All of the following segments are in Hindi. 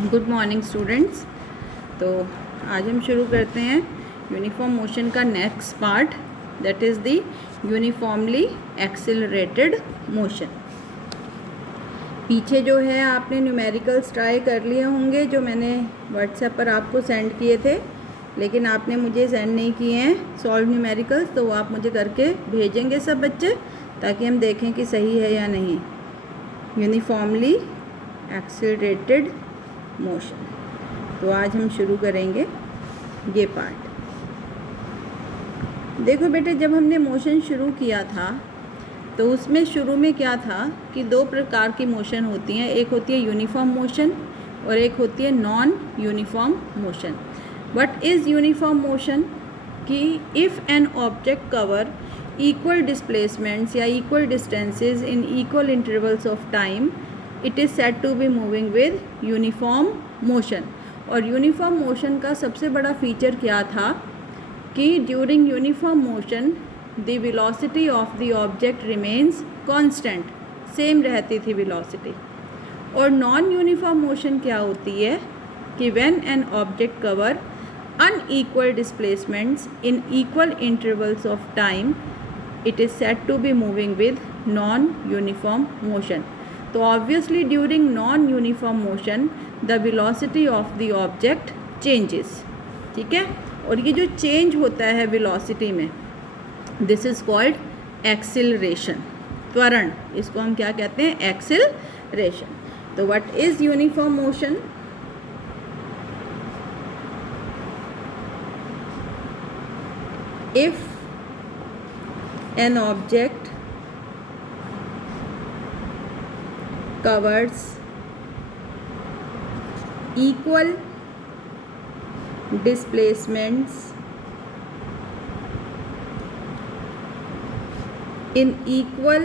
Good morning students. तो आज हम शुरू करते हैं यूनिफॉर्म मोशन का next part, that is the uniformly accelerated motion. पीछे जो है आपने न्यूमेरिकल्स ट्राई कर लिए होंगे जो मैंने व्हाट्सएप पर आपको सेंड किए थे, लेकिन आपने मुझे सेंड नहीं किए हैं सॉल्व न्यूमेरिकल्स, तो वो आप मुझे करके भेजेंगे सब बच्चे, ताकि हम देखें कि सही है या नहीं। Uniformly accelerated motion. तो आज हम शुरू करेंगे ये पार्ट। देखो बेटे, जब हमने मोशन शुरू किया था तो उसमें शुरू में क्या था कि दो प्रकार की मोशन होती हैं, एक होती है यूनिफॉर्म मोशन और एक होती है non uniform motion. What is uniform motion? कि if an object cover equal displacements या equal distances in equal intervals of time, it is said to be moving with uniform motion. और यूनिफॉर्म मोशन का सबसे बड़ा फीचर क्या था कि during uniform motion the velocity of the object remains constant, same रहती थी वेलोसिटी। और नॉन यूनिफॉर्म मोशन क्या होती है कि when an object cover unequal displacements in equal intervals of time, it is said to be moving with non uniform motion. तो obviously during non uniform motion the velocity of the object changes, ठीक है। और ये जो चेंज होता है वेलोसिटी में, दिस इज़ कॉल्ड एक्सिलरेशन, त्वरण। इसको हम क्या कहते हैं? एक्सिलरेशन। तो what is uniform motion? If an object covers equal displacements in equal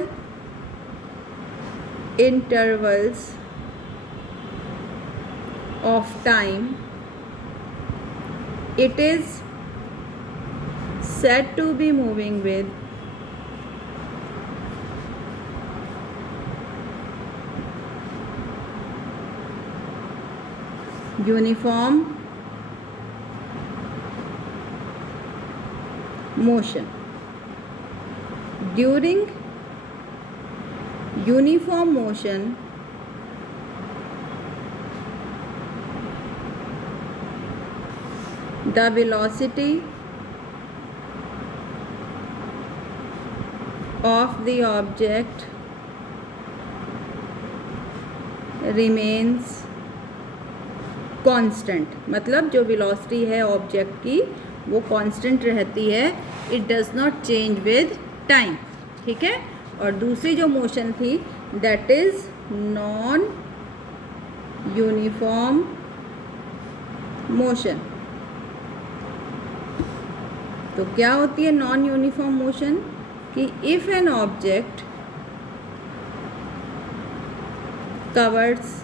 intervals of time, it is said to be moving with uniform motion. During uniform motion the velocity of the object remains constant. मतलब जो वेलोसिटी है ऑब्जेक्ट की वो कांस्टेंट रहती है, it does not change with time, ठीक है। और दूसरी जो मोशन थी that is non uniform motion. तो क्या होती है नॉन यूनिफॉर्म मोशन? कि if an object covers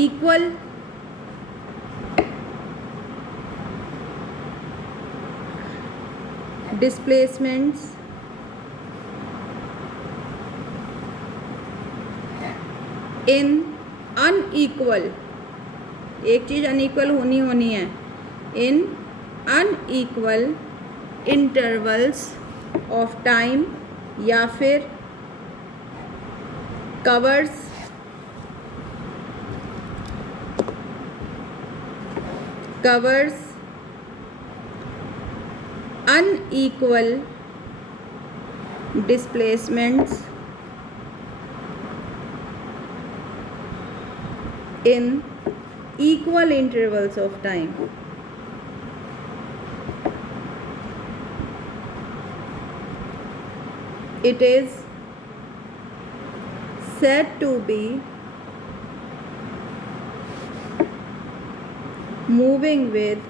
equal displacements in unequal, एक चीज़ अनइक्वल होनी है, in unequal intervals of time, या फिर covers unequal displacements in equal intervals of time, it is said to be moving with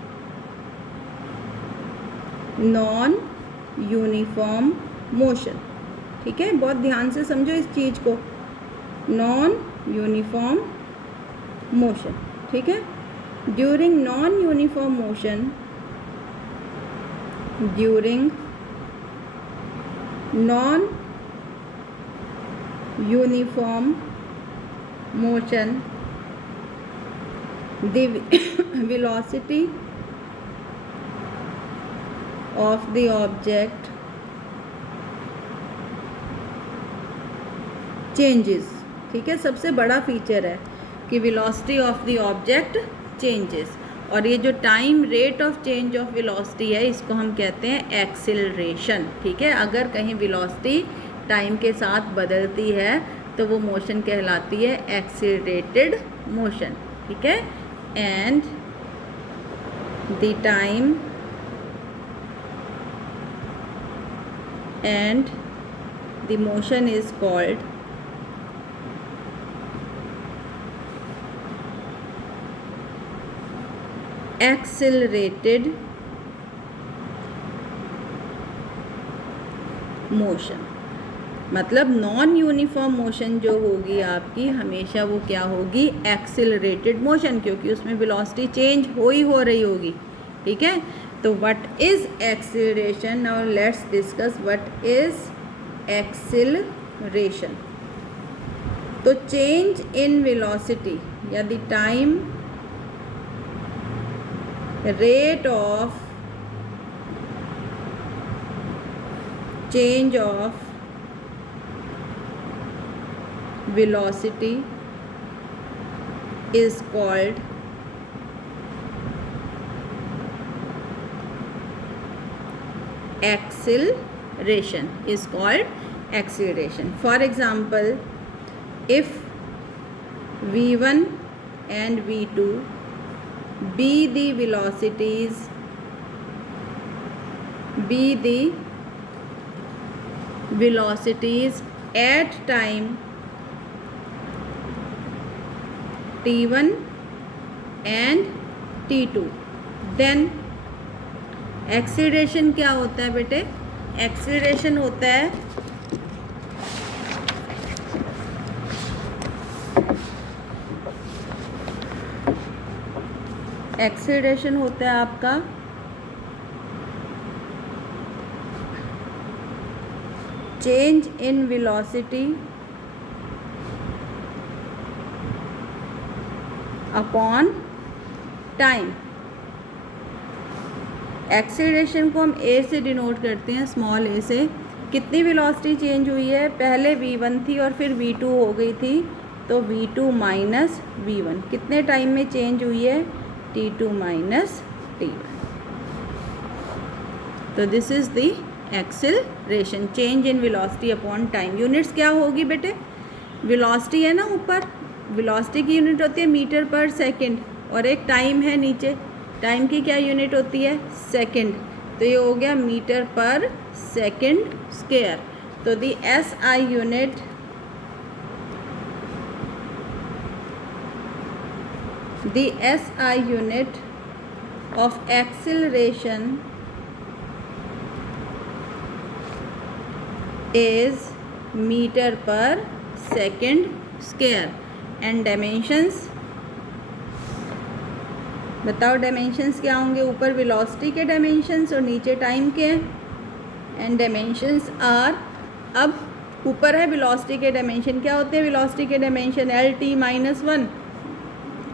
non uniform motion, ठीक है। बहुत ध्यान से समझो इस चीज़ को, नॉन यूनिफॉर्म मोशन, ठीक है। During non uniform motion, during non-uniform motion, the velocity of the object changes. ठीक है, सबसे बड़ा फीचर है कि velocity of the object changes. और ये जो time rate of change of velocity है इसको हम कहते हैं एक्सिलरेशन. ठीक है, अगर कहीं वेलोसिटी टाइम के साथ बदलती है तो वो मोशन कहलाती है एक्सिलरेटेड मोशन. ठीक है, and the time and the motion is called accelerated motion. मतलब नॉन यूनिफॉर्म मोशन जो होगी आपकी हमेशा वो क्या होगी, एक्सिलरेटेड मोशन, क्योंकि उसमें वेलोसिटी चेंज हो रही होगी. ठीक है, तो what is acceleration? Now let's discuss what is acceleration. तो चेंज इन वेलोसिटी या the time rate of change of velocity is called acceleration. For example, if v1 and v2 be the velocities at time t1 and t2, then acceleration क्या होता है बेटे? एक्सीलरेशन होता है आपका change in velocity upon time. Acceleration को हम ए से डिनोट करते हैं, स्मॉल ए से. कितनी वेलोसिटी चेंज हुई है? पहले v1 थी और फिर v2 हो गई थी, तो v2 माइनस v1 कितने टाइम में चेंज हुई है? t2 minus t1. तो this is the acceleration, change in velocity upon time. Units क्या होगी बेटे? वेलोसिटी है ना ऊपर, वेलोसिटी की यूनिट होती है मीटर पर सेकंड, और एक टाइम है नीचे, टाइम की क्या यूनिट होती है? सेकंड. तो ये हो गया मीटर पर सेकंड स्क्वायर. तो the SI unit of acceleration is metre per second square. And dimensions बताओ, डायमेंशंस क्या होंगे? ऊपर वेलोसिटी के डायमेंशंस और नीचे टाइम के हैं. एंड डायमेंशंस आर, अब ऊपर है वेलोसिटी के डायमेंशन, क्या होते हैं वेलोसिटी के डायमेंशन? LT-1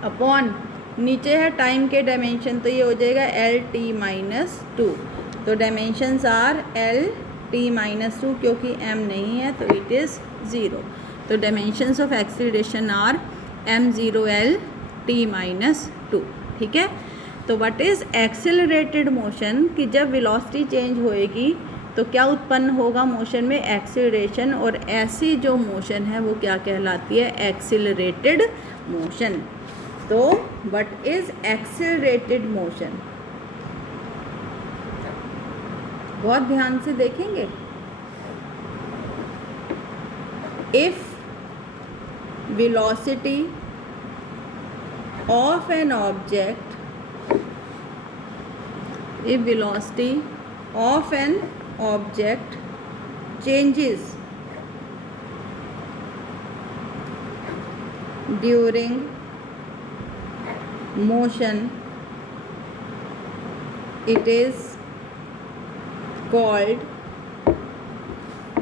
अपॉन नीचे है टाइम के डायमेंशन, तो ये हो जाएगा LT-2. तो डायमेंशंस आर LT-2, क्योंकि m नहीं है तो इट इज़ 0. तो dimensions of acceleration are m0 LT-2. ठीक है, तो व्हाट इज़ एक्सिलरेटेड मोशन? कि जब वेलोसिटी चेंज होएगी तो क्या उत्पन्न होगा मोशन में? एक्सिलरेशन. और ऐसी जो मोशन है वो क्या कहलाती है? Accelerated motion. तो व्हाट इज़ एक्सिलरेटेड मोशन? बहुत ध्यान से देखेंगे. If velocity of an object, if velocity of an object changes during motion, it is called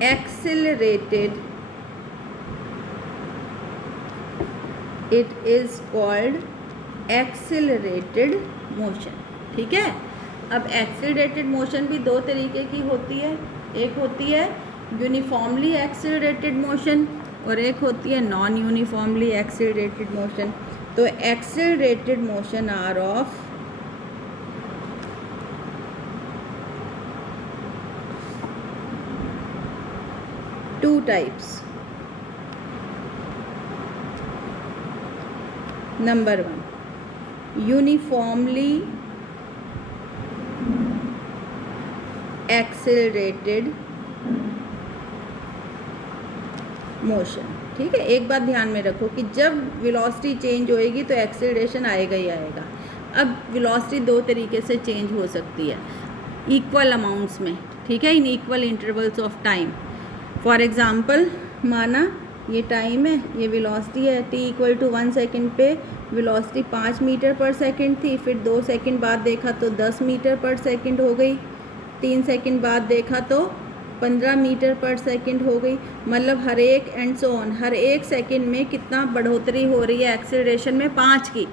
accelerated. It is called accelerated motion. ठीक है, अब एक्सिलरेटेड मोशन भी दो तरीके की होती है, एक होती है यूनिफॉर्मली एक्सिलरेटेड मोशन और एक होती है नॉन यूनिफॉर्मली एक्सिलरेटेड मोशन। तो accelerated motion are of two types. Number 1, uniformly accelerated motion. ठीक है, एक बात ध्यान में रखो कि जब वेलोसिटी चेंज होएगी तो एक्सेलरेशन आएगा ही आएगा। अब वेलोसिटी दो तरीके से चेंज हो सकती है, इक्वल अमाउंट्स में। ठीक है, इन equal intervals of time. For example, माना ये टाइम है, ये वेलोसिटी है, t = 1 सेकेंड पे वेलोसिटी 5 मीटर पर सेकेंड थी, फिर 2 सेकेंड बाद देखा तो 10 मीटर पर सेकेंड हो गई, 3 सेकेंड बाद देखा तो 15 मीटर पर सेकेंड हो गई। मतलब हर एक एंड सो ऑन, हर एक सेकेंड में कितना बढ़ोतरी हो रही है एक्सेलरेशन में, 5 की,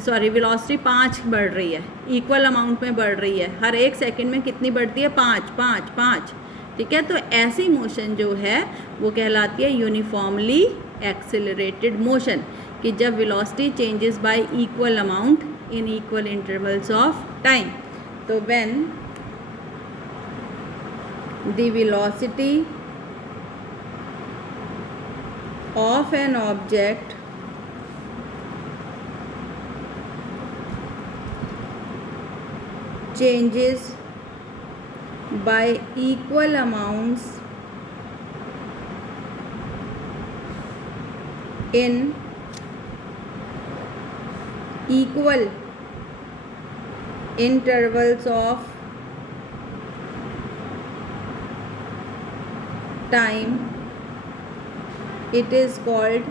सॉरी वेलोसिटी 5 बढ़ रही है, इक्वल अमाउंट में बढ़ रही है। हर एक सेकेंड में कितनी बढ़ती है, 5। ठीक है, तो ऐसी मोशन जो है वो कहलाती है यूनिफॉर्मली एक्सेलरेटेड मोशन, कि जब velocity changes by equal amount in equal intervals of time. तो when the velocity of an object changes by equal amounts in equal intervals of time, it is called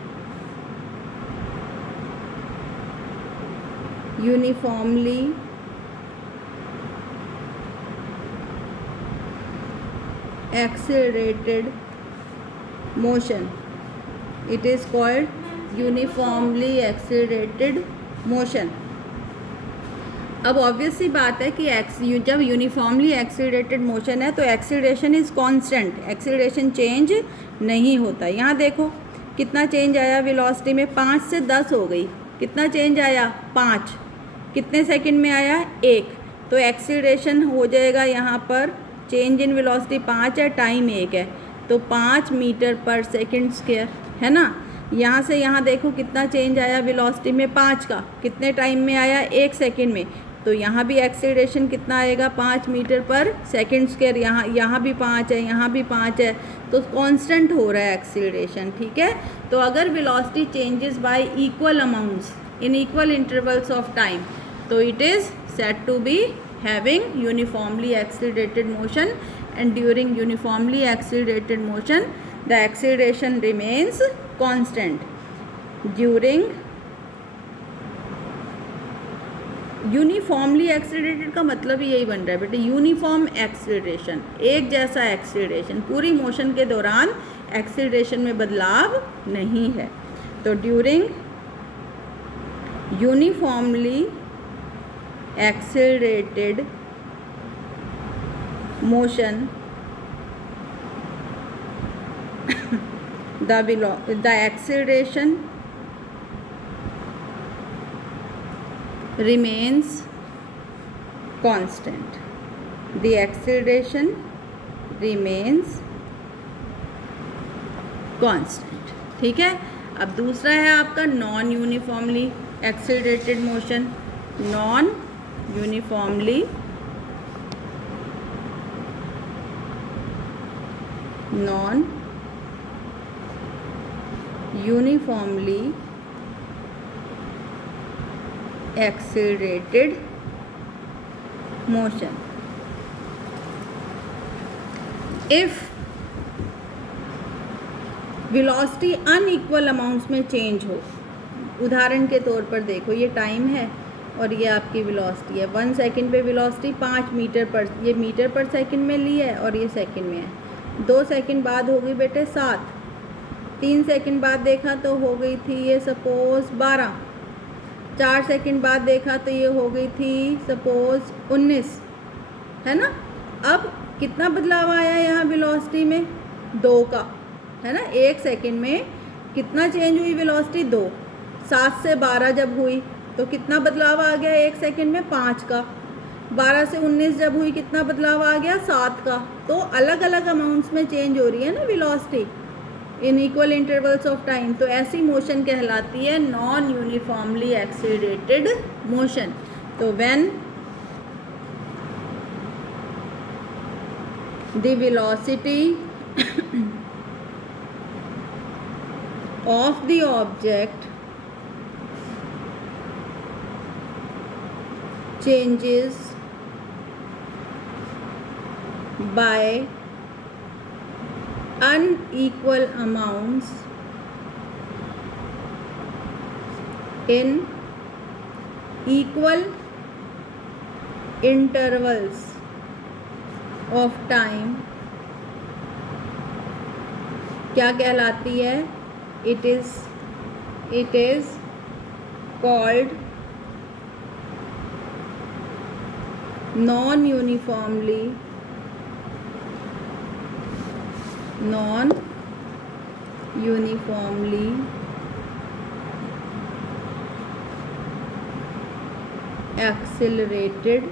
uniformly accelerated motion. It is called uniformly accelerated motion. अब ऑब्वियस सी बात है कि जब यूनिफॉर्मली एक्सीलरेटेड मोशन है तो acceleration is constant, acceleration change नहीं होता। यहाँ देखो कितना चेंज आया वेलोसिटी में, 5 से 10 हो गई, कितना चेंज आया, 5। कितने सेकंड में आया, 1। तो एक्सीलरेशन हो जाएगा यहाँ पर, चेंज इन वेलोसिटी 5 है, टाइम 1 है, तो 5 मीटर पर सेकेंड स्क्वायर, है ना। यहाँ से यहाँ देखो कितना चेंज आया वेलोसिटी में, 5 का, कितने टाइम में आया, 1 सेकेंड में। तो यहाँ भी एक्सेलरेशन कितना आएगा, 5 मीटर पर सेकेंड स्क्वायर। यहाँ भी 5 है, यहाँ भी 5 है, तो कांस्टेंट हो रहा है एक्सेलरेशन। ठीक है, तो अगर velocity changes by equal amounts in equal intervals of time, तो it is said to be having uniformly accelerated motion, and during uniformly accelerated motion the acceleration remains constant. During uniformly accelerated का मतलब ही यही बन रहा है बेटे, यूनिफॉर्म एक्सेलरेशन, एक जैसा एक्सेलरेशन, पूरी मोशन के दौरान एक्सेलरेशन में बदलाव नहीं है। तो during uniformly accelerated motion the acceleration remains constant. The acceleration remains constant. ठीक है, अब दूसरा है आपका non uniformly accelerated motion. Non uniformly accelerated motion. If velocity unequal amounts में चेंज हो, उदाहरण के तौर पर देखो ये टाइम है और ये आपकी वेलोसिटी है, 1 सेकेंड पे वेलोसिटी 5 मीटर पर, ये मीटर पर सेकेंड में ली है और ये सेकेंड में है। 2 सेकेंड बाद हो गई बेटे 7, 3 सेकेंड बाद देखा तो हो गई थी ये सपोज 12, 4 सेकंड बाद देखा तो ये हो गई थी सपोज 19, है ना। अब कितना बदलाव आया यहाँ वेलोसिटी में? 2 का, है ना। 1 सेकंड में कितना चेंज हुई वेलोसिटी? 2। 7 से 12 जब हुई तो कितना बदलाव आ गया 1 सेकंड में? 5 का। 12 से 19 जब हुई कितना बदलाव आ गया? 7 का। तो अलग अलग अमाउंट्स में चेंज हो रही है ना velocity in equal intervals of time. तो ऐसी मोशन कहलाती है नॉन यूनिफॉर्मली एक्सीलरेटेड मोशन। तो when the velocity of the object changes by unequal amounts in equal intervals of time क्या कहलाती है? It is called non-uniformly accelerated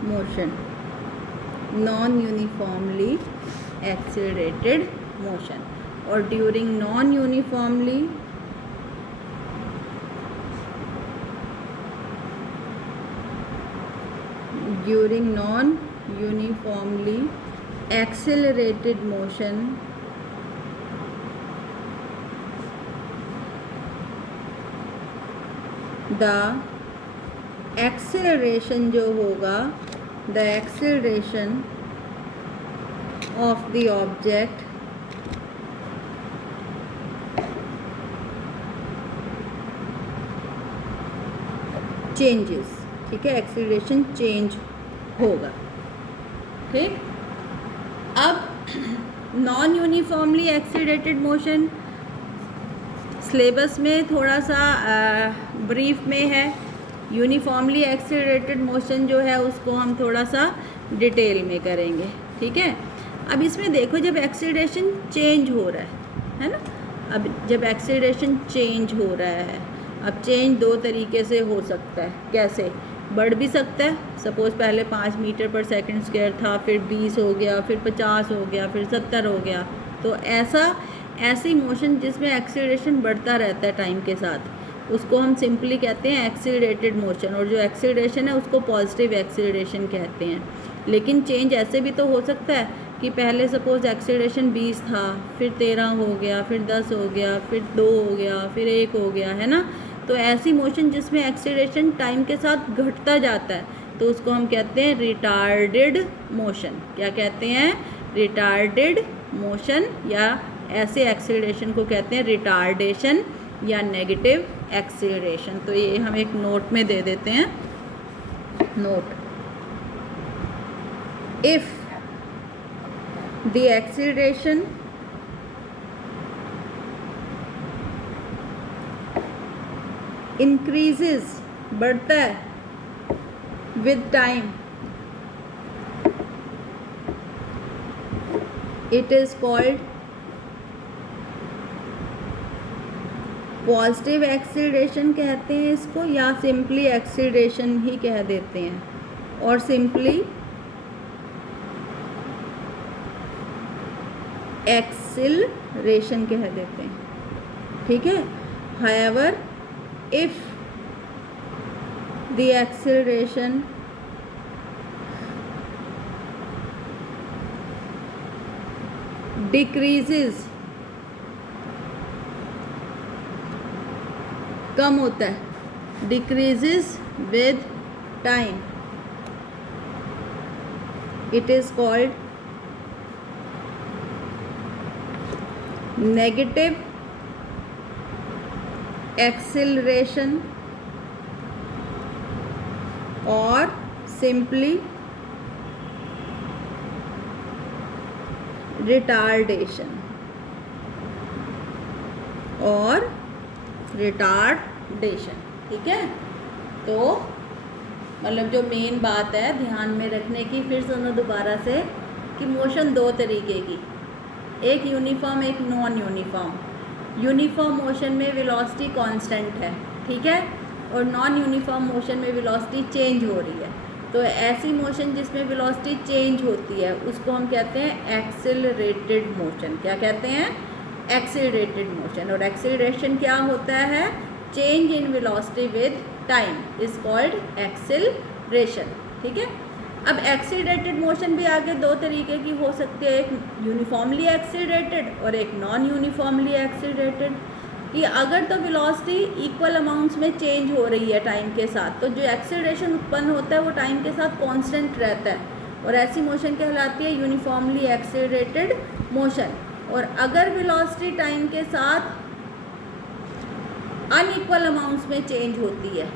motion. Non-uniformly accelerated motion. और during non-uniformly accelerated motion the acceleration जो होगा, the acceleration of the object changes, ठीक है, एक्सीलरेशन चेंज होगा, ठीक। अब non uniformly accelerated motion syllabus में थोड़ा सा ब्रीफ में है। यूनिफॉर्मली एक्सीलरेटेड मोशन जो है उसको हम थोड़ा सा डिटेल में करेंगे, ठीक है। अब इसमें देखो, जब एक्सीलरेशन चेंज हो रहा है ना, अब जब एक्सीलरेशन चेंज हो रहा है, अब चेंज 2 तरीके से हो सकता है। कैसे? बढ़ भी सकता है, सपोज़ पहले 5 मीटर पर सेकंड स्क्वायर था, फिर 20 हो गया, फिर 50 हो गया, फिर 70 हो गया। तो ऐसी मोशन जिसमें एक्सीलरेशन बढ़ता रहता है टाइम के साथ, उसको हम सिंपली कहते हैं एक्सीलरेटेड मोशन। और जो एक्सीलरेशन है उसको पॉजिटिव एक्सीलरेशन कहते हैं। लेकिन चेंज ऐसे भी तो हो सकता है कि पहले सपोज़ एक्सीलरेशन 20 था, फिर 13 हो गया, फिर 10 हो गया, फिर 2 हो गया, फिर 1 हो गया, है ना। तो ऐसी मोशन जिसमें एक्सीलरेशन टाइम के साथ घटता जाता है तो उसको हम कहते हैं रिटार्डेड मोशन। क्या कहते हैं? रिटार्डेड मोशन, या ऐसे एक्सीलरेशन को कहते हैं रिटार्डेशन या नेगेटिव एक्सीलरेशन। तो ये हम एक नोट में दे देते हैं, note. If the acceleration increases, बढ़ता है with time, it is called positive acceleration कहते हैं इसको, या सिंपली एक्सीलरेशन ही कह देते हैं, और सिंपली एक्सीलरेशन कह देते हैं, ठीक है। However, if the acceleration decreases, कम होता है, decreases with time, it is called negative acceleration और सिंपली रिटार्डेशन और रिटार्डेशन। ठीक है। तो मतलब जो मेन बात है ध्यान में रखने की, फिर सुनो दोबारा से, कि मोशन दो तरीके की, एक यूनिफॉर्म एक नॉन यूनिफॉर्म। यूनिफॉर्म मोशन में वेलोसिटी कांस्टेंट है, ठीक है, और नॉन यूनिफॉर्म मोशन में वेलोसिटी चेंज हो रही है। तो ऐसी मोशन जिसमें वेलोसिटी चेंज होती है उसको हम कहते हैं एक्सेलरेटेड मोशन। क्या कहते हैं? Accelerated motion. और एक्सेलरेशन क्या होता है? Change in velocity with time is called acceleration, ठीक है। अब एक्सेलरेटेड मोशन भी आगे दो तरीके की हो सकती है, एक यूनिफॉर्मली एक्सेलरेटेड और एक नॉन यूनिफॉर्मली एक्सेलरेटेड। कि अगर तो वेलोसिटी इक्वल अमाउंट्स में चेंज हो रही है टाइम के साथ, तो जो एक्सेलरेशन उत्पन्न होता है वो टाइम के साथ कांस्टेंट रहता है, और ऐसी मोशन कहलाती है यूनिफॉर्मली एक्सेलरेटेड मोशन। और अगर वेलोसिटी टाइम के साथ अनइक्वल अमाउंट्स में चेंज होती है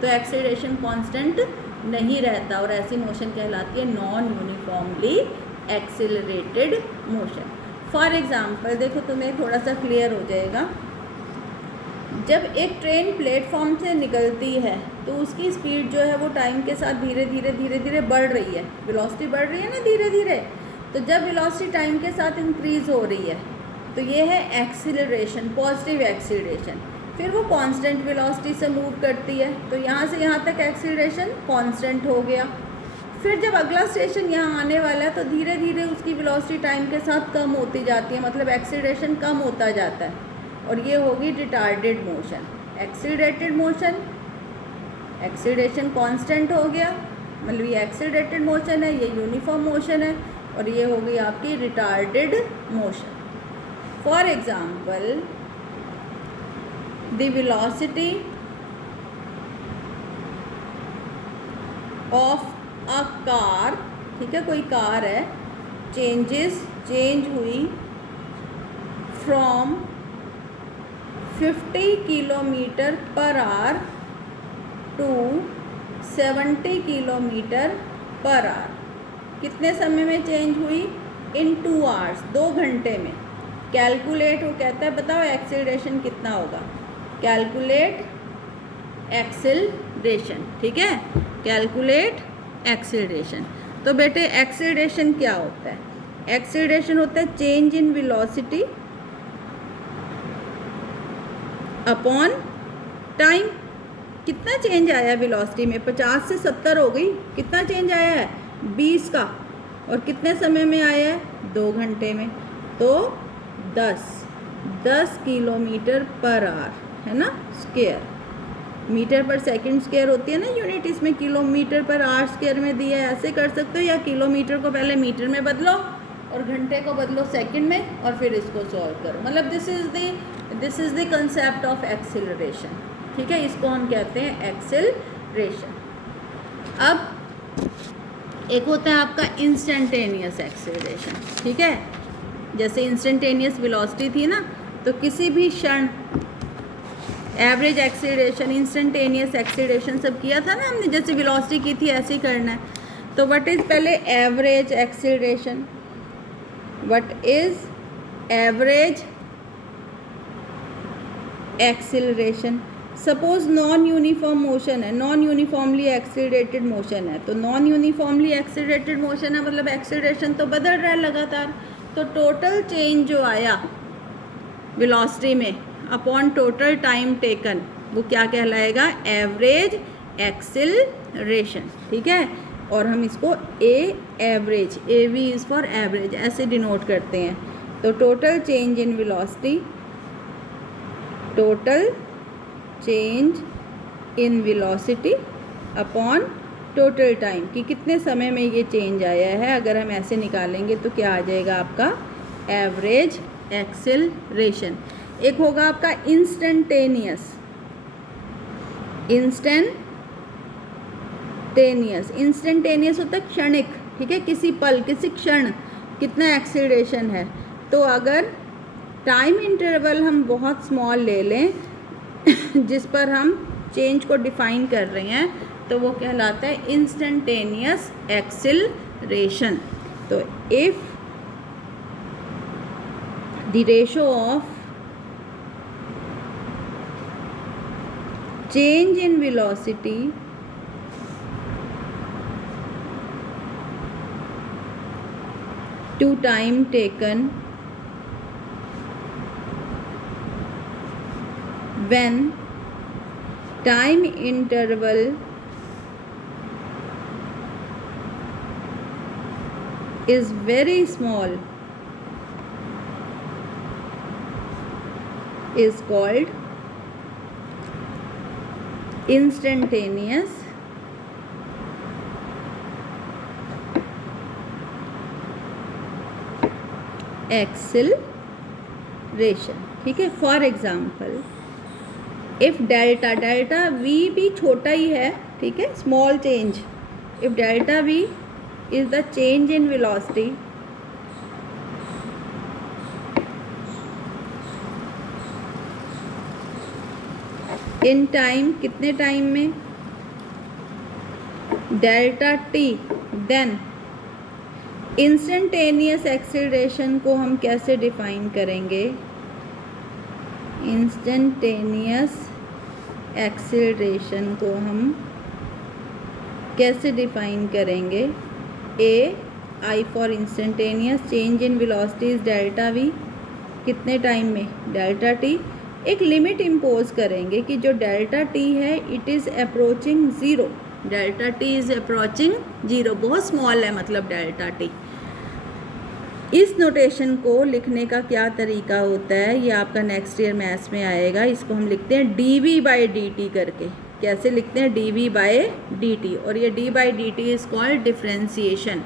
तो एक्सेलरेशन कांस्टेंट नहीं रहता, और ऐसी मोशन कहलाती है non uniformly accelerated motion. For example देखो, तुम्हें थोड़ा सा क्लियर हो जाएगा। जब एक ट्रेन प्लेटफॉर्म से निकलती है तो उसकी स्पीड जो है वो टाइम के साथ धीरे धीरे बढ़ रही है, वेलोसिटी बढ़ रही है ना धीरे धीरे। तो जब वेलोसिटी टाइम के साथ इंक्रीज़ हो रही है तो ये है एक्सीलरेशन, पॉजिटिव एक्सीलरेशन। फिर वो कांस्टेंट वेलोसिटी से मूव करती है, तो यहाँ से यहाँ तक एक्सीलरेशन कांस्टेंट हो गया। फिर जब अगला स्टेशन यहाँ आने वाला है तो धीरे धीरे उसकी वेलोसिटी टाइम के साथ कम होती जाती है, मतलब एक्सीलरेशन कम होता जाता है, और ये होगी retarded motion. Accelerated motion, acceleration constant हो गया, मतलब ये एक्सीलरेटेड मोशन है, ये यूनिफॉर्म मोशन है, और ये हो गई आपकी retarded motion. For example, the velocity of a car, ठीक है, कोई कार है, चेंज हुई from 50 kilometre per hour to 70 kilometre per hour. कितने समय में चेंज हुई? इन 2 आवर्स, 2 घंटे में। कैलकुलेट, वो कहता है बताओ एक्सेलरेशन कितना होगा। कैलकुलेट एक्सेलरेशन, ठीक है, कैलकुलेट एक्सेलरेशन। तो बेटे एक्सेलरेशन क्या होता है? एक्सेलरेशन होता है change in velocity upon time. कितना चेंज आया वेलोसिटी में? 50 से 70 हो गई। कितना चेंज आया है? 20 का। और कितने समय में आया है? 2 घंटे में। तो 10 किलोमीटर पर आवर, है ना, square. Metre per second square होती है ना यूनिट, इसमें किलोमीटर पर आवर स्क्वायर में दिया है। ऐसे कर सकते हो, या किलोमीटर को पहले मीटर में बदलो और घंटे को बदलो सेकंड में, और फिर इसको सॉल्व करो। मतलब this is the concept of acceleration, ठीक है, इसको हम कहते हैं एक्सेलरेशन। अब एक होता है आपका इंस्टेंटेनियस एक्सेलरेशन, ठीक है। जैसे इंस्टेंटेनियस वेलोसिटी थी ना, तो किसी भी क्षण एवरेज एक्सेलरेशन, इंस्टेंटेनियस एक्सेलरेशन सब किया था ना हमने, जैसे वेलोसिटी की थी ऐसे ही करना है। तो व्हाट इज़ पहले average acceleration, what is average acceleration. Suppose non uniform motion है, नॉन यूनिफॉर्मली एक्सेलरेटेड मोशन है। तो नॉन यूनिफॉर्मली एक्सेलरेटेड मोशन है, मतलब एक्सेलरेशन तो बदल रहा है लगातार। तो टोटल चेंज जो आया वेलोसिटी में अपॉन टोटल टाइम टेकन, वो क्या कहलाएगा? एवरेज एक्सेलरेशन, ठीक है। और हम इसको average, AV is for average, ऐसे डिनोट करते हैं। तो total change in velocity, total change in velocity upon total time, कि कितने समय में ये चेंज आया है। अगर हम ऐसे निकालेंगे तो क्या आ जाएगा आपका? Average acceleration. एक होगा आपका इंस्टेंटेनियस, इंस्टेंटेनियस होता है क्षणिक, ठीक है, किसी पल, किसी क्षण कितना एक्सेलरेशन है। तो अगर टाइम इंटरवल हम बहुत स्मॉल ले लें जिस पर हम चेंज को डिफाइन कर रहे हैं, तो वो कहलाता है इंस्टेंटेनियस एक्सेलरेशन। तो if the ratio of change in velocity to time taken when time interval is very small is called instantaneous acceleration. ठीक है, for example if delta delta v भी छोटा ही है, ठीक है, small change. If delta v is the change in velocity in time, कितने टाइम में, delta t, then instantaneous acceleration को हम कैसे डिफाइन करेंगे? इंस्टेंटेनियस एक्सेलरेशन को हम कैसे डिफाइन करेंगे? A I for instantaneous, change in velocity is delta v, कितने टाइम में, डेल्टा टी. एक लिमिट इम्पोज करेंगे कि जो डेल्टा टी है it is approaching zero, delta t is approaching zero, बहुत स्मॉल है मतलब डेल्टा टी. इस नोटेशन को लिखने का क्या तरीका होता है, ये आपका नेक्स्ट ईयर मैथ्स में आएगा. इसको हम लिखते हैं डी बाई डी टी करके. कैसे लिखते हैं? D by D T. और ये D by D T is called differentiation.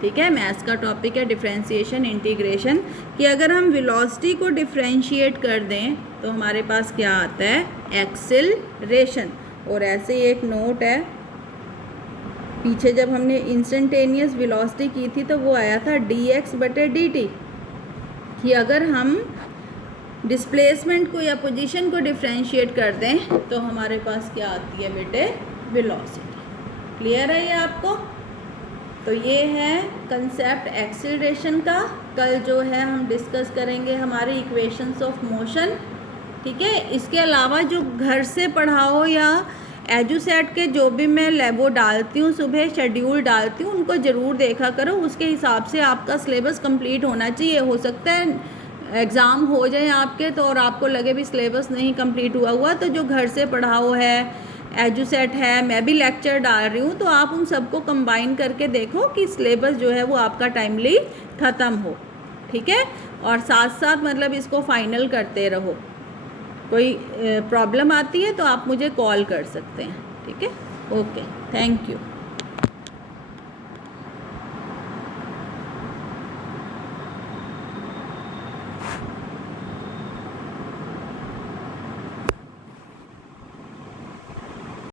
ठीक है, मैथ्स का टॉपिक है डिफ्रेंसिएशन, इंटीग्रेशन. कि अगर हम वेलोसिटी को डिफ्रेंशिएट कर दें तो हमारे पास क्या आता है? एक्सेलरेशन. और ऐसे ही एक नोट है, पीछे जब हमने इंस्टेंटेनियस वेलोसिटी की थी तो वो आया था dx बटे dt, कि अगर हम डिस्प्लेसमेंट को या पोजीशन को डिफ्रेंशिएट कर दें तो हमारे पास क्या आती है बेटे? वेलोसिटी. क्लियर है ये आपको? तो ये है कंसेप्ट एक्सेलरेशन का. कल जो है हम डिस्कस करेंगे हमारे इक्वेशंस ऑफ मोशन. ठीक है, इसके अलावा जो घर से पढ़ाओ या एजुसेट के जो भी मैं लेबो डालती हूँ, सुबह शेड्यूल डालती हूँ, उनको ज़रूर देखा करो. उसके हिसाब से आपका सिलेबस कंप्लीट होना चाहिए. हो सकता है एग्ज़ाम हो जाए आपके तो और आपको लगे भी सिलेबस नहीं कंप्लीट हुआ, तो जो घर से पढ़ाओ है, एजुसेट है, मैं भी लेक्चर डाल रही हूँ, तो आप उन सबको कंबाइन करके देखो कि सिलेबस जो है वो आपका टाइमली ख़त्म हो. ठीक है, और साथ साथ मतलब इसको फाइनल करते रहो. कोई प्रॉब्लम आती है तो आप मुझे कॉल कर सकते हैं. ठीक है, ओके, थैंक यू.